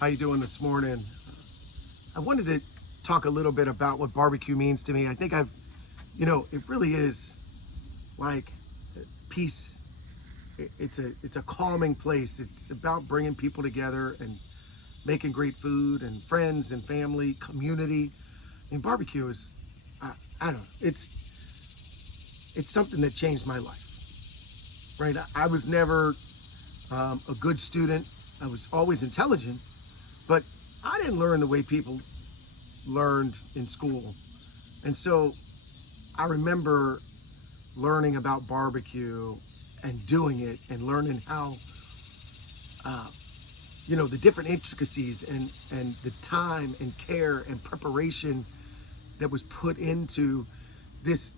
How you doing this morning? I wanted to talk a little bit about what barbecue means to me. I think it really is like peace. It's a calming place. It's about bringing people together and making great food and friends and family, community. I mean, barbecue is, I don't know, it's something that changed my life, right? I was never a good student. I was always intelligent, but I didn't learn the way people learned in school. And so I remember learning about barbecue and doing it and learning how, the different intricacies and the time and care and preparation that was put into this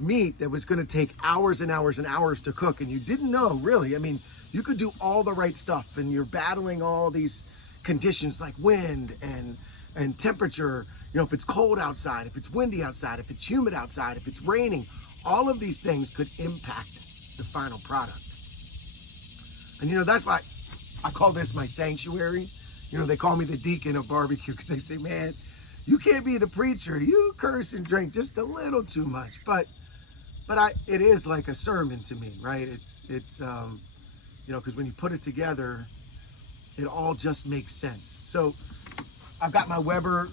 meat that was going to take hours and hours and hours to cook. And you didn't know, really. I mean, you could do all the right stuff and you're battling all these conditions like wind and temperature, if it's cold outside, if it's windy outside, if it's humid outside, if it's raining, all of these things could impact the final product. And that's why I call this my sanctuary. They call me the deacon of barbecue because they say, man, you can't be the preacher. You curse and drink just a little too much. But it is like a sermon to me, right? It's because when you put it together, it all just makes sense. So I've got my Weber,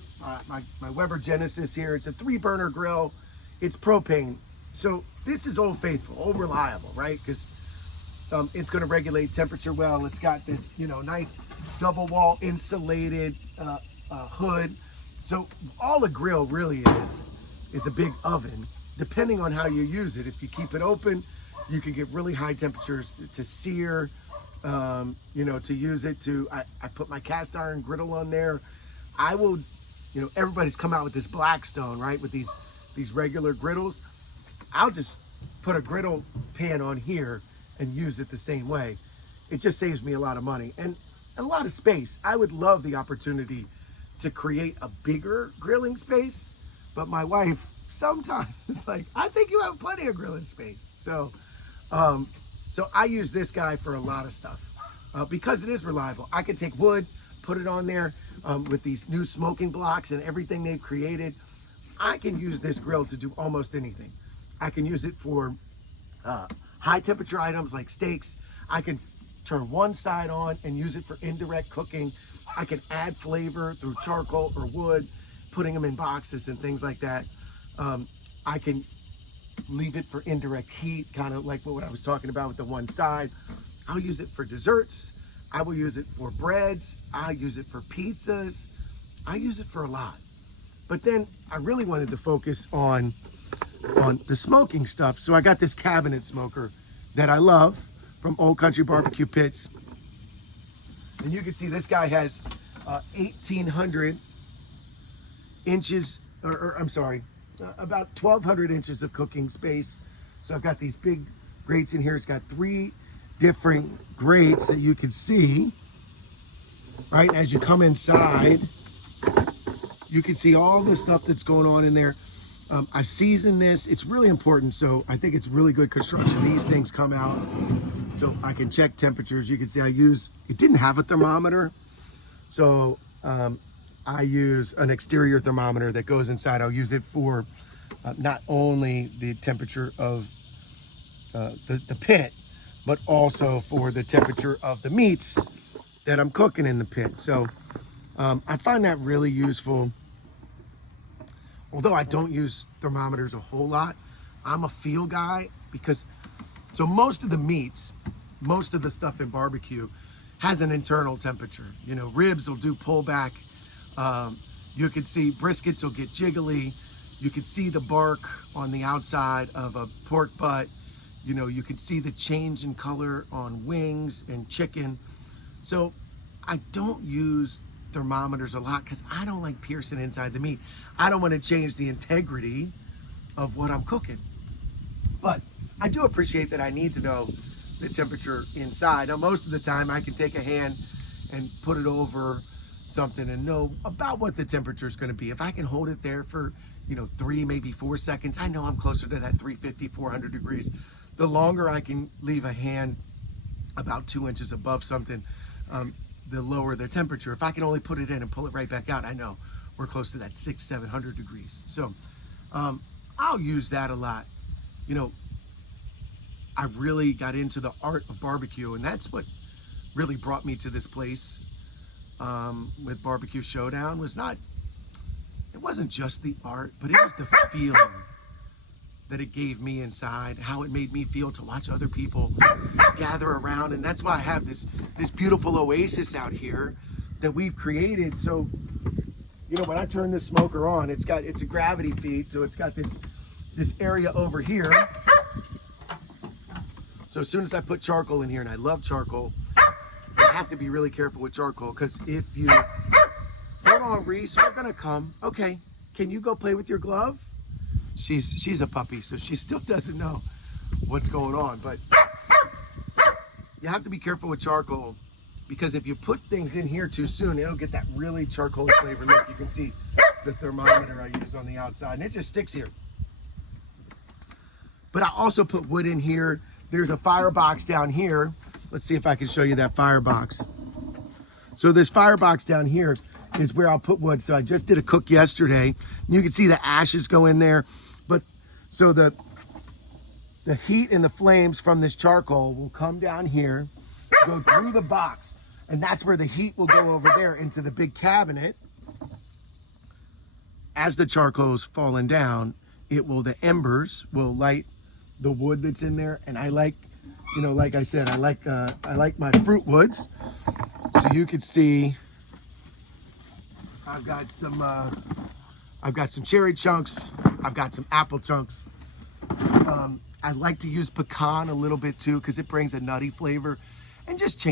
my Weber Genesis here. It's a 3-burner grill. It's propane. So this is Old Faithful, old reliable, right? Because it's going to regulate temperature well. It's got this, nice double wall insulated hood. So all a grill really is a big oven, depending on how you use it. If you keep it open, you can get really high temperatures to sear, to use it to, I put my cast iron griddle on there. I will, everybody's come out with this Blackstone, right? With these regular griddles. I'll just put a griddle pan on here and use it the same way. It just saves me a lot of money and a lot of space. I would love the opportunity to create a bigger grilling space, but my wife sometimes is like, I think you have plenty of grilling space. So I use this guy for a lot of stuff because it is reliable. I can take wood, put it on there with these new smoking blocks and everything they've created. I can use this grill to do almost anything. I can use it for high temperature items like steaks. I can turn one side on and use it for indirect cooking. I can add flavor through charcoal or wood, putting them in boxes and things like that. I can leave it for indirect heat, kind of like what I was talking about with the one side. I'll use it for desserts. I will use it for breads. I use it for pizzas. I use it for a lot. But then I really wanted to focus on the smoking stuff. So I got this cabinet smoker that I love from Old Country BBQ Pits. And you can see this guy has 1,800 inches, about 1,200 inches of cooking space. So I've got these big grates in here. It's got 3 different grates that you can see, right? As you come inside, you can see all the stuff that's going on in there. I've seasoned this. It's really important. So I think it's really good construction. These things come out so I can check temperatures. You can see it didn't have a thermometer. So I use an exterior thermometer that goes inside. I'll use it for not only the temperature of the pit, but also for the temperature of the meats that I'm cooking in the pit. So I find that really useful. Although I don't use thermometers a whole lot, I'm a feel guy so most of the meats, most of the stuff in barbecue has an internal temperature. Ribs will do pullback. You can see briskets will get jiggly. You can see the bark on the outside of a pork butt. You can see the change in color on wings and chicken. So I don't use thermometers a lot because I don't like piercing inside the meat. I don't want to change the integrity of what I'm cooking. But I do appreciate that I need to know the temperature inside. Now, most of the time I can take a hand and put it over something and know about what the temperature is going to be. If I can hold it there for 3, maybe 4 seconds, I know I'm closer to that 350, 400 degrees. The longer I can leave a hand about 2 inches above something, the lower the temperature. If I can only put it in and pull it right back out, I know we're close to that 600-700 degrees. So I'll use that a lot. You know, I really got into the art of barbecue, and that's what really brought me to this place with Barbecue Showdown. It wasn't just the art, but it was the feeling that it gave me inside, how it made me feel to watch other people gather around. And that's why I have this beautiful oasis out here that we've created. So, you know, when I turn this smoker on, it's a gravity feed, so it's got this area over here. So as soon as I put charcoal in here, and I love charcoal, I have to be really careful with charcoal, because if you, hold on, Reese, we're gonna come. Okay, can you go play with your glove? She's a puppy, so she still doesn't know what's going on, but you have to be careful with charcoal, because if you put things in here too soon, it'll get that really charcoal flavor. Look, you can see the thermometer I use on the outside, and it just sticks here. But I also put wood in here. There's a firebox down here. Let's see if I can show you that firebox. So this firebox down here is where I'll put wood. So I just did a cook yesterday. You can see the ashes go in there. But so the heat and the flames from this charcoal will come down here, go through the box, and that's where the heat will go over there into the big cabinet. As the charcoal is falling down, the embers will light the wood that's in there. And I like, you know, like I said, I like my fruit woods. So you can see I've got some cherry chunks. I've got some apple chunks. I like to use pecan a little bit too, because it brings a nutty flavor and just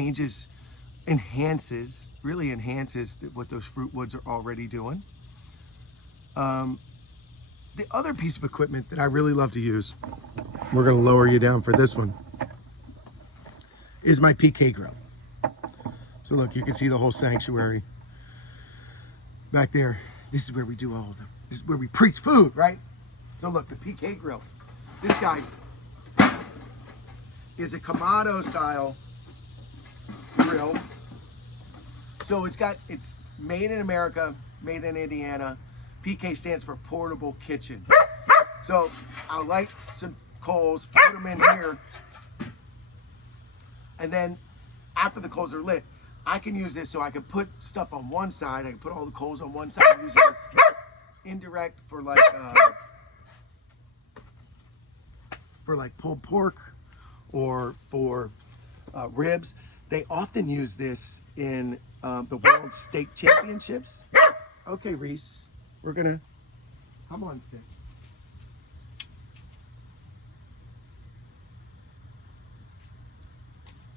really enhances what those fruit woods are already doing. The other piece of equipment that I really love to use, we're gonna lower you down for this one, is my PK grill. So look, you can see the whole sanctuary back there. This is where we do this is where we preach food, right? So look, the PK grill. This guy is a Kamado style grill. So it's made in America, made in Indiana. PK stands for portable kitchen. So I'll light some coals, put them in here, and then after the coals are lit, I can use this so I can put stuff on one side. I can put all the coals on one side and use this indirect for like pulled pork or for ribs. They often use this in the World Steak Championships. Okay, Reese, we're gonna, come on, sis.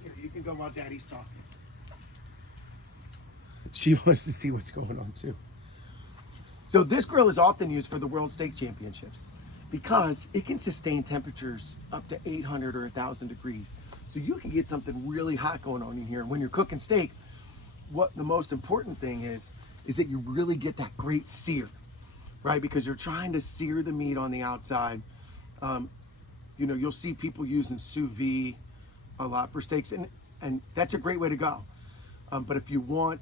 Here, you can go while Daddy's talking. She wants to see what's going on too. So this grill is often used for the World Steak Championships because it can sustain temperatures up to 800 or 1,000 degrees. So you can get something really hot going on in here. And when you're cooking steak, what the most important thing is that you really get that great sear, right? Because you're trying to sear the meat on the outside. You know, you'll see people using sous vide a lot for steaks, and that's a great way to go. But if you want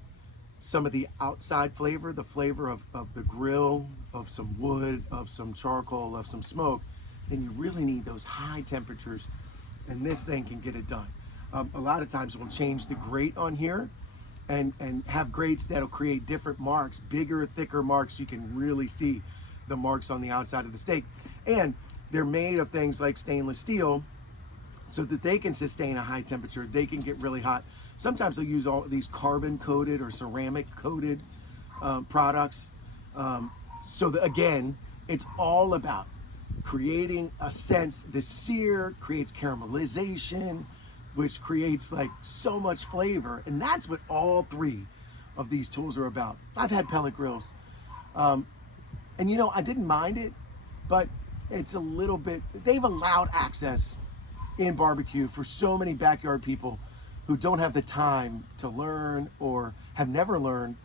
some of the outside flavor, the flavor of the grill, of some wood, of some charcoal, of some smoke, then you really need those high temperatures, and this thing can get it done. A lot of times we'll change the grate on here and have grates that'll create different marks, bigger, thicker marks, so you can really see the marks on the outside of the steak. And they're made of things like stainless steel so that they can sustain a high temperature. They can get really hot. Sometimes they'll use all these carbon coated or ceramic coated products. So that, again, it's all about creating a sense. The sear creates caramelization, which creates like so much flavor. And that's what all three of these tools are about. I've had pellet grills. And you know, I didn't mind it, but it's a little bit, they've allowed access in barbecue for so many backyard people who don't have the time to learn or have never learned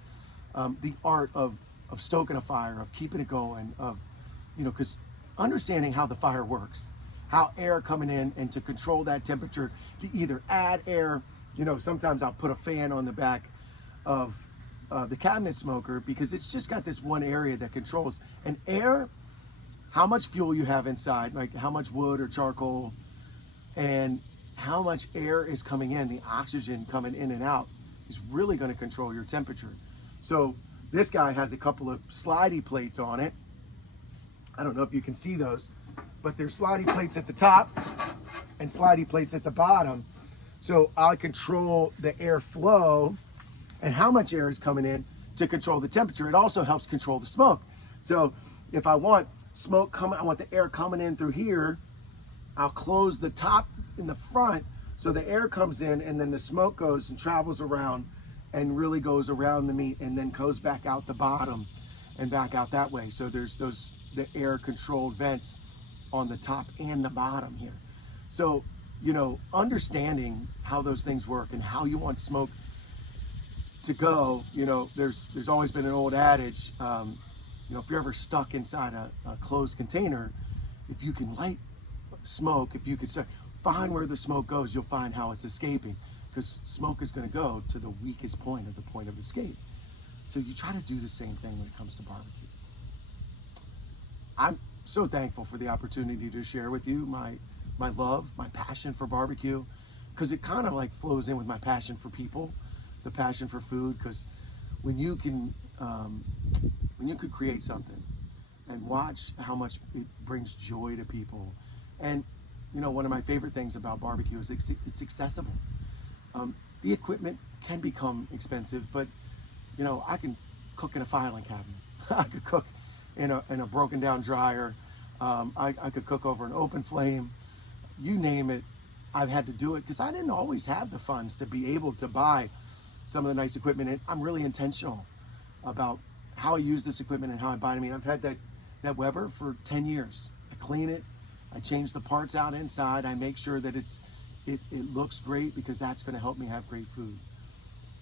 the art of stoking a fire, of keeping it going, of, you know, because understanding how the fire works, how air coming in, and to control that temperature, to either add air, you know, sometimes I'll put a fan on the back of the cabinet smoker, because it's just got this one area that controls. And air, how much fuel you have inside, like how much wood or charcoal, and how much air is coming in, the oxygen coming in and out, is really going to control your temperature. So this guy has a couple of slidey plates on it. I don't know if you can see those, but there's slidey plates at the top and slidey plates at the bottom. So I control the airflow and how much air is coming in to control the temperature. It also helps control the smoke. So if I want smoke coming, I want the air coming in through here, I'll close the top in the front so the air comes in, and then the smoke goes and travels around and really goes around the meat and then goes back out the bottom and back out that way. So there's the air controlled vents on the top and the bottom here. So, you know, understanding how those things work and how you want smoke to go, you know, there's always been an old adage, you know, if you're ever stuck inside a closed container, if you can light smoke, if you could find where the smoke goes, you'll find how it's escaping, because smoke is going to go to the weakest point, of the point of escape. So you try to do the same thing when it comes to barbecue. I'm so thankful for the opportunity to share with you my love, my passion for barbecue, because it kind of like flows in with my passion for people, the passion for food. Because when you can create something and watch how much it brings joy to people. And you know, one of my favorite things about barbecue is it's accessible. The equipment can become expensive, but you know, I can cook in a filing cabinet. I could cook in a broken down dryer. I could cook over an open flame. You name it, I've had to do it, because I didn't always have the funds to be able to buy some of the nice equipment. And I'm really intentional about how I use this equipment and how I buy it. I mean, I've had that Weber for 10 years. I clean it, I change the parts out inside, I make sure that it looks great, because that's going to help me have great food.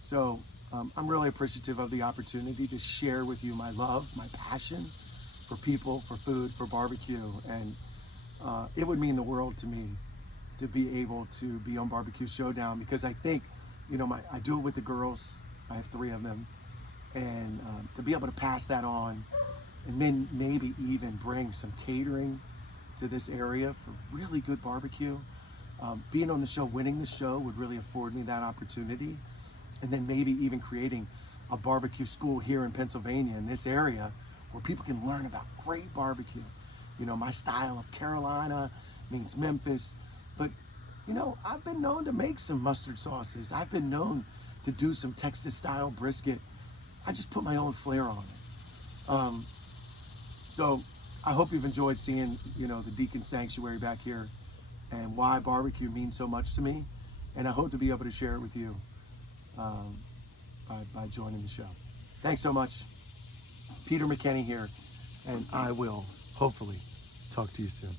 So I'm really appreciative of the opportunity to share with you my love, my passion for people, for food, for barbecue. And it would mean the world to me to be able to be on Barbecue Showdown, because I think, you know, I do it with the girls. I have 3 of them. And to be able to pass that on, and then maybe even bring some catering to this area for really good barbecue. Being on the show, winning the show, would really afford me that opportunity. And then maybe even creating a barbecue school here in Pennsylvania, in this area, where people can learn about great barbecue. You know, my style of Carolina means Memphis, but you know, I've been known to make some mustard sauces. I've been known to do some Texas style brisket. I just put my own flair on it. So I hope you've enjoyed seeing, you know, the Deacons Sanctuary back here and why barbecue means so much to me. And I hope to be able to share it with you by joining the show. Thanks so much. Peter McKinney here, and I will hopefully talk to you soon.